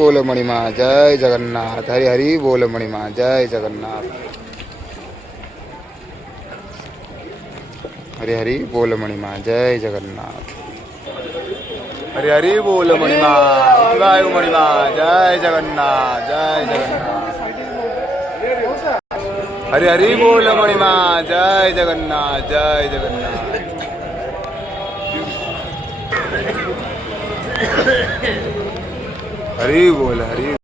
बोल मणिमा जय जगन्नाथ, हरि हरि बोल मणिमा जय जगन्नाथ, हरि हरि बोल मणिमा जय जगन्नाथ, हरि हरि बोल मणिमा शिवाय मणिमा जय जगन्नाथ जय जगन्नाथ, हरि हरि बोल मणिमा जय जगन्नाथ जय जगन्नाथ, हरि बोल हरि